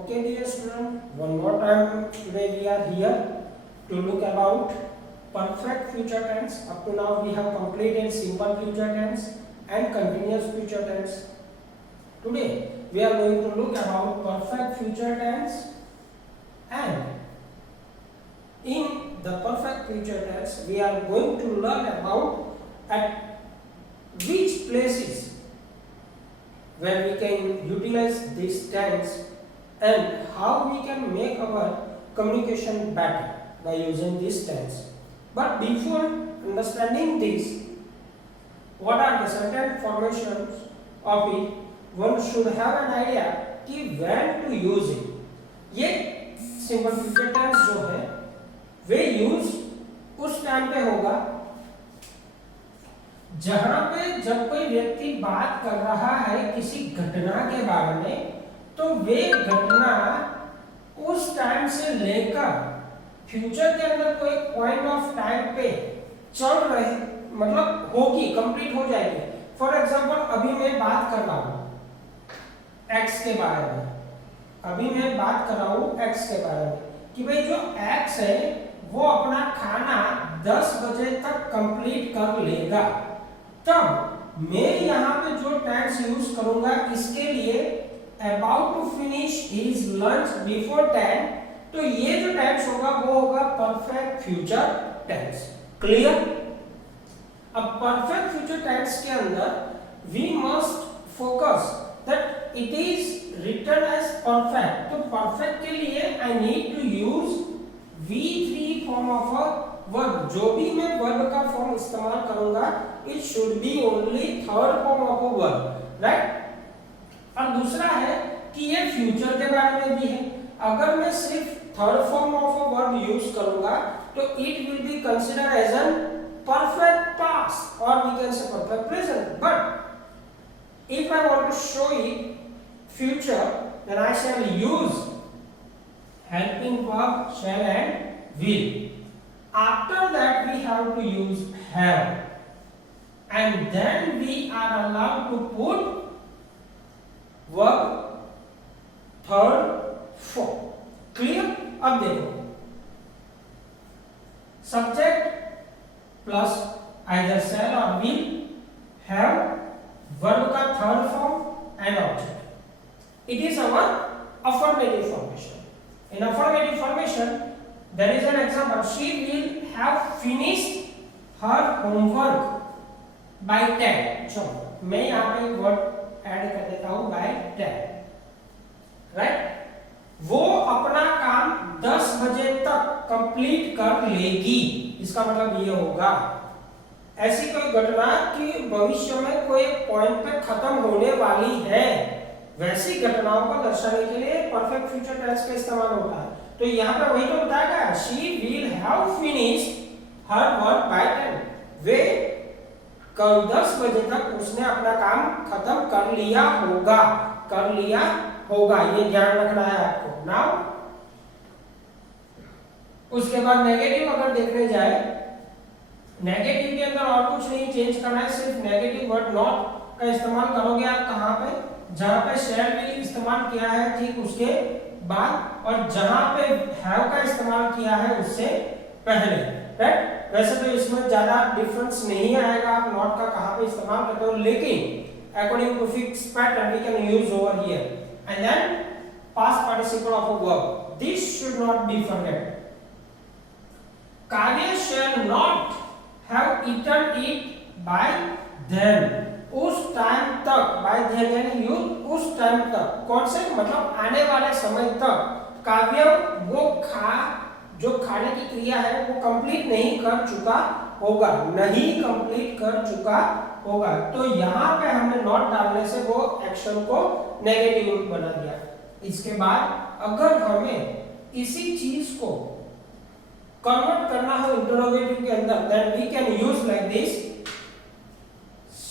Okay, dear student, one more time today we are here to look about perfect future tense. Up to now we have completed simple future tense and continuous future tense. Today we are going to look about perfect future tense, and in the perfect future tense we are going to learn about at which places where we can utilize this tense and how we can make our communication better by using this tense. But before understanding this, what are the certain formations of it, one should have an idea कि when to use it. ये simple future tense जो है वे use उस time पे होगा जहां पे जब कोई व्यक्ति बात कर रहा है किसी घटना के बारे में, तो वे घटना उस टाइम से लेकर फ्यूचर के अंदर कोई पॉइंट ऑफ टाइम पे चल रहे, मतलब होगी, कंप्लीट हो जाएगी. फॉर एग्जांपल अभी मैं बात कर रहा हूं एक्स के बारे में, अभी मैं बात कर रहा हूं एक्स के बारे में कि भाई जो एक्स है वो अपना खाना 10 बजे तक कंप्लीट कर लेगा. तब मैं यहाँ पे जो टेंस यूज करूंगा इसके लिए about to finish his lunch before 10, तो ये जो टेंस होगा वो होगा परफेक्ट फ्यूचर टेंस. क्लियर? अब परफेक्ट फ्यूचर टेंस के अंदर we must focus that it is written as perfect. तो परफेक्ट के लिए I need to use V3 form of a verb. जो भी मैं वर्ब का फॉर्म इस्तेमाल करूंगा it should be only third form of a verb, right? और दूसरा है कि ये फ्यूचर के बारे में भी है. अगर मैं सिर्फ third form of a verb use करूंगा तो it will be considered as an perfect past और we can say perfect present. But if I want to show it future then I shall use helping verb shall and will. After that we have to use have, and then we are allowed to put verb third form. Clear? अब देखो subject plus either shall or will, have, verb का third form and object. It is our affirmative formation. In affirmative formation there is an example. She will have finished her homework by 10. चलो मैं यहाँ पे word add कर देता हूँ by 10, right? वो अपना काम 10 बजे तक कंप्लीट कर लेगी. इसका मतलब ये होगा ऐसी कोई घटना कि भविष्य में कोई पॉइंट पे खत्म होने वाली है, वैसी घटनाओं को दर्शाने के लिए परफेक्ट फ्यूचर टेंस का इस्तेमाल होता है. तो यहाँ पे वही तो बताएगा she will have finished her work by 10. वे कल 10 बजे तक उसने अपना काम खत्म कर लिया होगा, कर लिया होगा. ये ध्यान रखना है आपको. नाउ उसके बाद नेगेटिव अगर देखने जाए, नेगेटिव के अंदर और कुछ नहीं चेंज करना है, सिर्फ नेगेटिव वर्ड नॉट का इस्तेमाल करोगे आप कहाँ पे, जहां पे शैल विल इस्तेमाल किया है ठीक उसके बाद, और जहां पे हैव का इस्तेमाल किया है उससे पहले, राइट? वैसे तो इसमें ज्यादा डिफरेंस नहीं आएगा आप नॉट का कहां पे इस्तेमाल करते हो, लेकिन according to fix pattern we can use over here. And then past participle of a verb, this should not be forget. कार्य shall not have eaten it by then. उस टाइम तक, बाय देन यानी use उस time तक, कौन से मतलब आने वाले समय तक काव्य वो जो खाने की क्रिया है वो कंप्लीट नहीं कर चुका होगा, नहीं कंप्लीट कर चुका होगा. तो यहाँ पे हमने नॉट डालने से वो एक्शन को नेगेटिव बना दिया. इसके बाद अगर हमें इसी चीज को कन्वर्ट करना हो इंटरोगेटिव के अंदर, then we can use like this.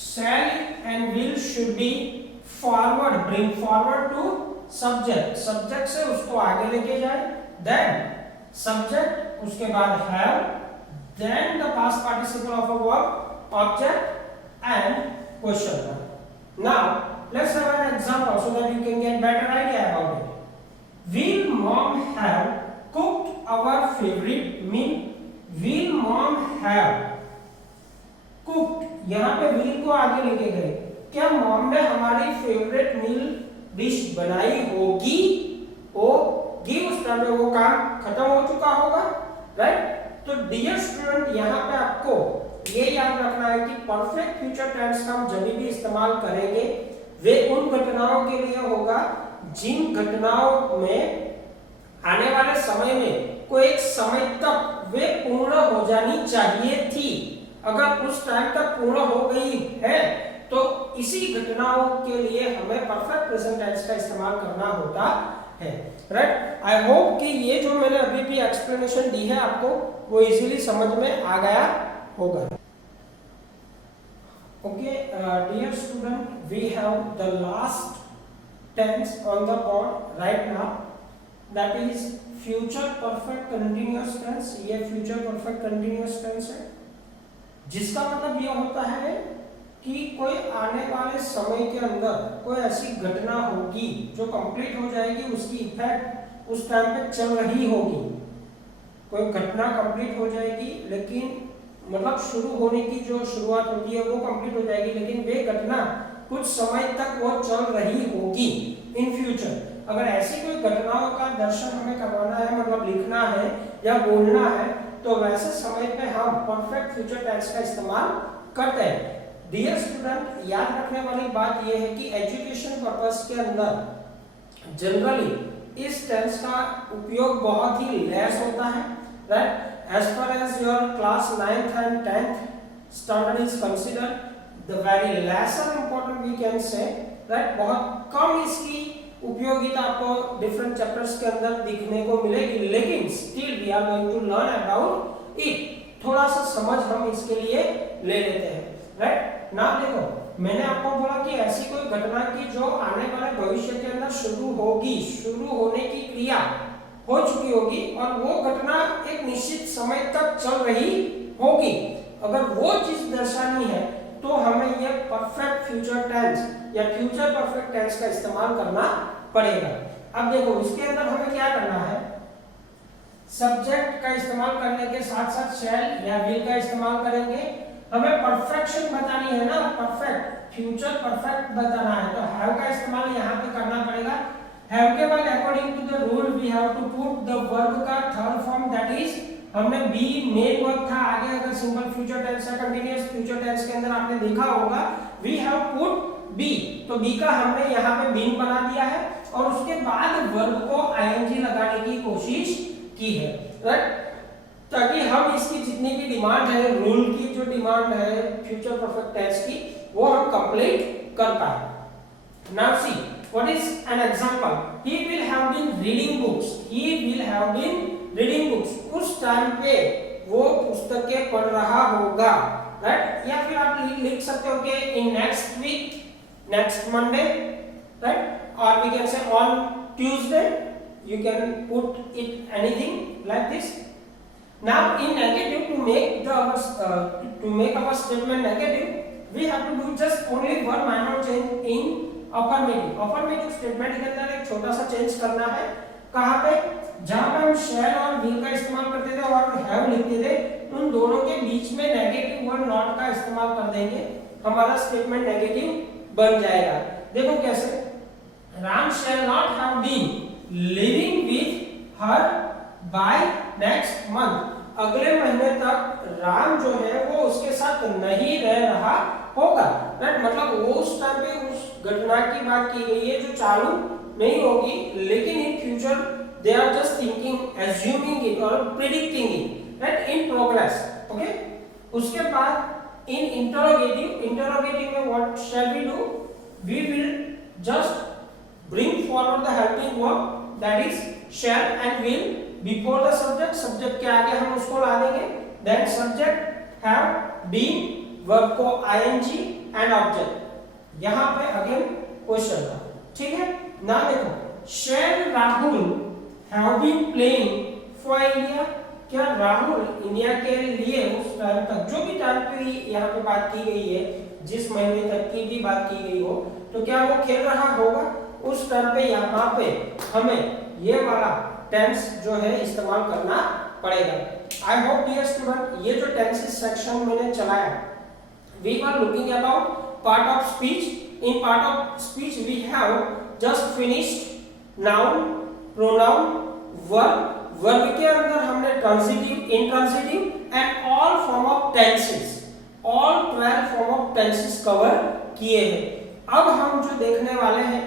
Shall and will should be forward, bring forward to subject. Subject से उसको आगे लेके जाए, then subject, उसके बाद have, then the past participle of a verb, object and question mark. Now let's have an example so that you can get better idea about it. Will mom have cooked our favorite meal? Will mom have cooked, यहाँ पे will को आगे लेके गए, क्या mom ने हमारी favourite मील dish बनाई होगी? होगी, उस टाइम पे वो काम खत्म हो चुका होगा, राइट? तो डियर स्टूडेंट, यहाँ पे आपको ये याद रखना है कि परफेक्ट फ्यूचर टेंस का हम जब भी इस्तेमाल करेंगे वे उन घटनाओं के लिए होगा जिन घटनाओं में आने वाले समय में कोई एक समय तक वे पूर्ण हो जानी चाहिए थी। अगर उस टाइम तक पूर्ण हो गई है तो इसी घटनाओं के लिए हमें परफेक्ट प्रेजेंट टेंस का इस्तेमाल करना होता है, राइट? आई होप कि ये जो मैंने अभी भी एक्सप्लेनेशन दी है आपको वो इजीली समझ में आ गया होगा। Okay dear student, we have the last tense on the board right now, that is future perfect continuous tense. ये फ्यूचर परफेक्ट कंटीन्यूअस टेंस है जिसका मतलब यह होता है कि कोई आने वाले समय के अंदर कोई ऐसी घटना होगी जो कंप्लीट हो जाएगी, उसकी इफेक्ट उस टाइम पे चल रही होगी। कोई घटना कंप्लीट हो जाएगी लेकिन मतलब शुरू होने की जो शुरुआत होती है वो कंप्लीट हो जाएगी, लेकिन वे घटना कुछ समय तक वो चल रही होगी इन फ्यूचर। अगर ऐसी कोई घटनाओं का दर्शन हमें करवाना है, मतलब लिखना है या बोलना है, तो वैसे समय पे हम परफेक्ट फ्यूचर टेंस का इस्तेमाल करते हैं। डियर स्टूडेंट, याद रखने वाली बात यह है कि एजुकेशन पर्पस के अंदर जनरली इस टेंस का उपयोग बहुत ही लेस होता है, right? As far as your class 9th and 10th standard is considered, the very lesser important we can say, right? बहुत कम इसकी उपयोगिता आपको डिफरेंट चैप्टर्स के अंदर दिखने को मिलेगी, लेकिन still we are going to learn about it. थोड़ा सा समझ हम इसके लिए ले लेते हैं, राइट? ना देखो, मैंने आपको बोला कि ऐसी कोई घटना की जो आने वाले भविष्य के अंदर शुरू होगी, शुरू होने की क्रिया हो चुकी होगी और वो घटना एक निश्चित समय तक चल रही होगी। अगर वो चीज दर्शानी है तो हमें ये परफेक्ट फ्यूचर टेंस या फ्यूचर परफेक्ट टेंस का इस्तेमाल करना पड़ेगा। अब देखो, इसके अंदर हमें क्या करना है, सब्जेक्ट का इस्तेमाल करने के साथ साथ शैल या विल का इस्तेमाल करेंगे। हमें परफेक्शन बतानी है ना, परफेक्ट फ्यूचर परफेक्ट बताना है तो हैव का इस्तेमाल यहाँ पे करना पड़ेगा। हैव के बाद according to the rule we have to put the verb का थर्ड फॉर्म, दैट इज हमने बी मेन वर्ब था, आगे अगर सिंपल फ्यूचर टेंस या कंटीन्यूअस फ्यूचर टेंस के अंदर आपने देखा होगा वी हैव पुट बी, तो बी का हमने यहाँ पे बीन बना दिया है और उसके बाद वर्ब को आईएनजी लगाने की कोशिश की है, राइट? ताकि हम इसकी जितनी भी डिमांड है, रूल की जो डिमांड है फ्यूचर परफेक्ट टेंस की, वो हम कंप्लीट कर पाए। Now see what is an example, he will have been reading books, he will have been reading books, उस टाइम पे वो पुस्तकें पढ़ रहा होगा, राइट? या फिर आप लिख सकते हो कि in next week, next Monday, right? और we can say on Tuesday, you can put it anything like this. Now in negative, to make our statement negative, we have to do just only one minor change in affirmative. Affirmative statement के अंदर एक छोटा सा change करना है, कहाँ पे? जहाँ पे हम shall और will का इस्तेमाल करते थे और have लिखते थे, उन दोनों के बीच में नेगेटिव वर्ड नॉट का इस्तेमाल कर देंगे, हमारा स्टेटमेंट नेगेटिव बन जाएगा। देखो कैसे, Ram shall not have been living with her by next month, अगले महीने तक राम जो है वो उसके साथ नहीं रह रहा होगा, राइट? मतलब वो उस टाइम पे उस घटना की बात की गई है जो चालू नहीं होगी, लेकिन in future they are just thinking, assuming it or predicting it, right? In progress, okay? उसके बाद इन इंटरोगेटिव में what shall we do, we will just bring forward the helping verb, that is shall and will before the subject, subject के आगे हम उसको ला देंगे, then subject have been, verb को ing and object। यहाँ पे again question था, ठीक है ना? देखो, shall Rahul have been playing for India, क्या राहुल इंडिया के लिए उस टाइम तक, जो भी टाइम पे यहाँ पे बात की गई है, जिस महीने तक की भी बात की गई हो, तो क्या वो खेल रहा होगा? उस टाइम पे यहाँ पे हमें ये वाला टेंस जो है इस्तेमाल करना पड़ेगा। आई होप डियर स्टूडेंट ये जो टेंसेस सेक्शन मैंने चलाया, we were looking about part of speech. In part of speech we have just finished noun, pronoun, verb. Verb के अंदर हमने transitive, intransitive and all form of tenses, all 12 form of tenses cover किए हैं। अब हम जो देखने वाले हैं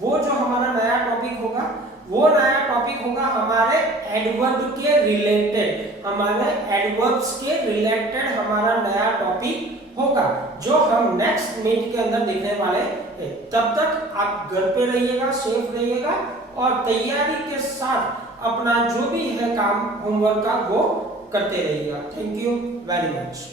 वो जो हमारा नया टॉपिक होगा, वो नया टॉपिक होगा हमारे एडवर्ब के रिलेटेड, हमारे एडवर्ब्स के रिलेटेड हमारा नया टॉपिक होगा जो हम नेक्स्ट मीट के अंदर देखने वाले हैं। तब तक आप घर पे रहिएगा, सेफ रहिएगा और तैयारी के साथ अपना जो भी है काम होमवर्क का वो करते रहिएगा। Thank you very much.